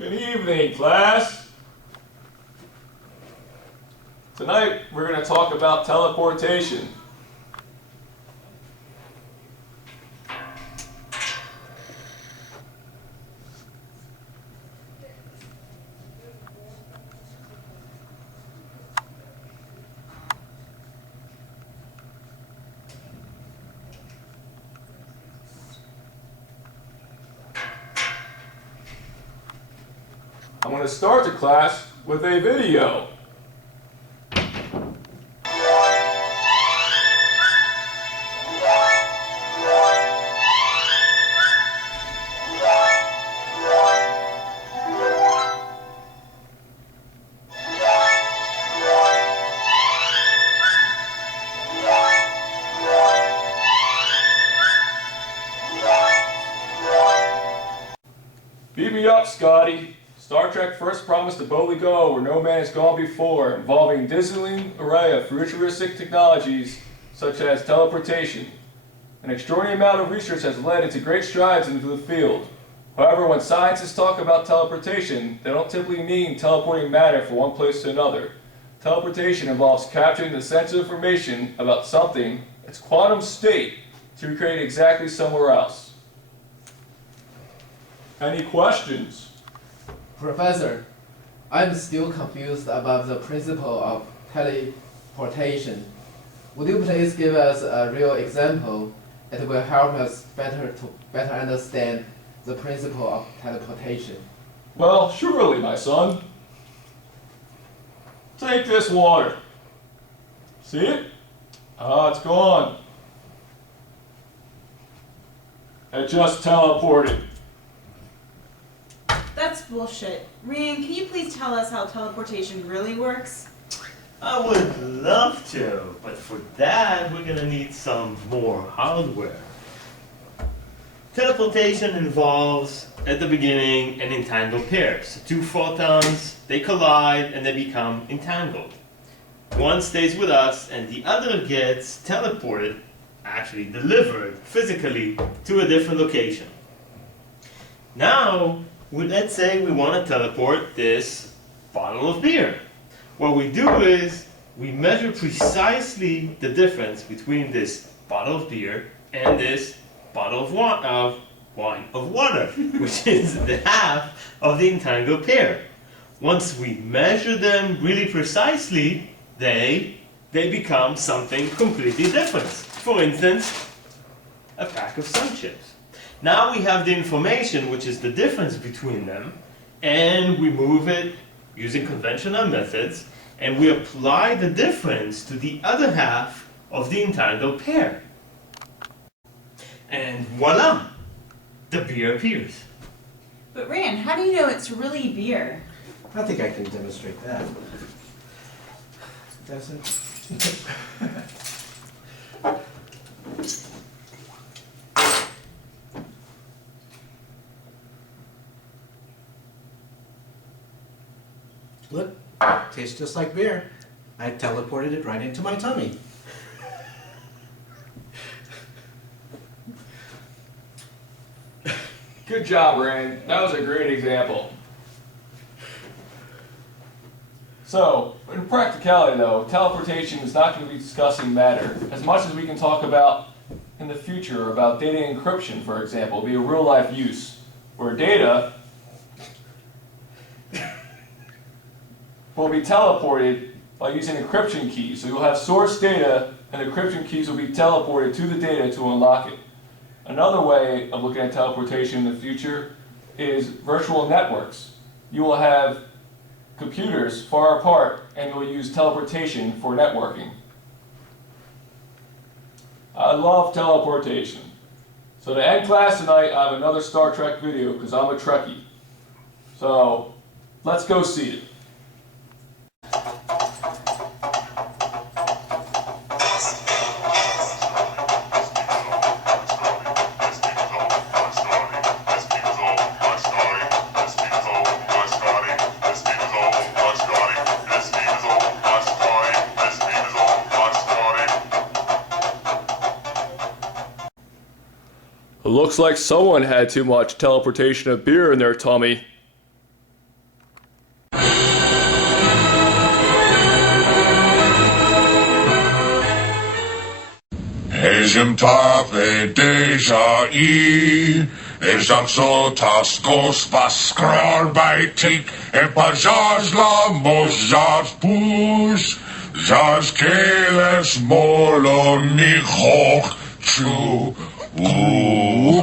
Good evening, class. Tonight we're going to talk about teleportation. I'm going to start the class with a video. Beat me up, Scotty. Star Trek first promised to boldly go where no man has gone before, involving a dazzling array of futuristic technologies such as teleportation. An extraordinary amount of research has led into great strides into the field. However, when scientists talk about teleportation, they don't typically mean teleporting matter from one place to another. Teleportation involves capturing the sense of information about something, its quantum state, to recreate exactly somewhere else. Any questions? Professor, I'm still confused about the principle of teleportation. Would you please give us a real example? It will help us better understand the principle of teleportation. Well, surely, my son. Take this water. See it? Ah, it's gone. It just teleported. That's bullshit. Ryan, can you please tell us how teleportation really works? I would love to, but for that we're gonna need some more hardware. Teleportation involves, at the beginning, an entangled pair. So two photons, they collide and they become entangled. One stays with us and the other gets teleported, actually delivered physically to a different location. Now, let's say we want to teleport this bottle of beer. What we do is we measure precisely the difference between this bottle of beer and this bottle of water, which is the half of the entangled pair. Once we measure them really precisely, they become something completely different. For instance, a pack of sun chips. Now we have the information, which is the difference between them, and we move it using conventional methods, and we apply the difference to the other half of the entangled pair. And voila! The beer appears. But Ryan, how do you know it's really beer? I think I can demonstrate that. Does it? Look, tastes just like beer. I teleported it right into my tummy. Good job, Ryan. That was a great example. So, in practicality though, teleportation is not going to be discussing matter. As much as we can talk about in the future about data encryption, for example, will be a real life use, where data will be teleported by using encryption keys. So you'll have source data and encryption keys will be teleported to the data to unlock it. Another way of looking at teleportation in the future is virtual networks. You will have computers far apart and you'll use teleportation for networking. I love teleportation. So to end class tonight, I have another Star Trek video because I'm a Trekkie. So let's go see it. Looks like someone had too much teleportation of beer in their tummy. Ezim tave deja I, ezam sotas gos vaskrar by tik, e pajaj la mojaj push, jaj keles molo nichok chu. Ooh.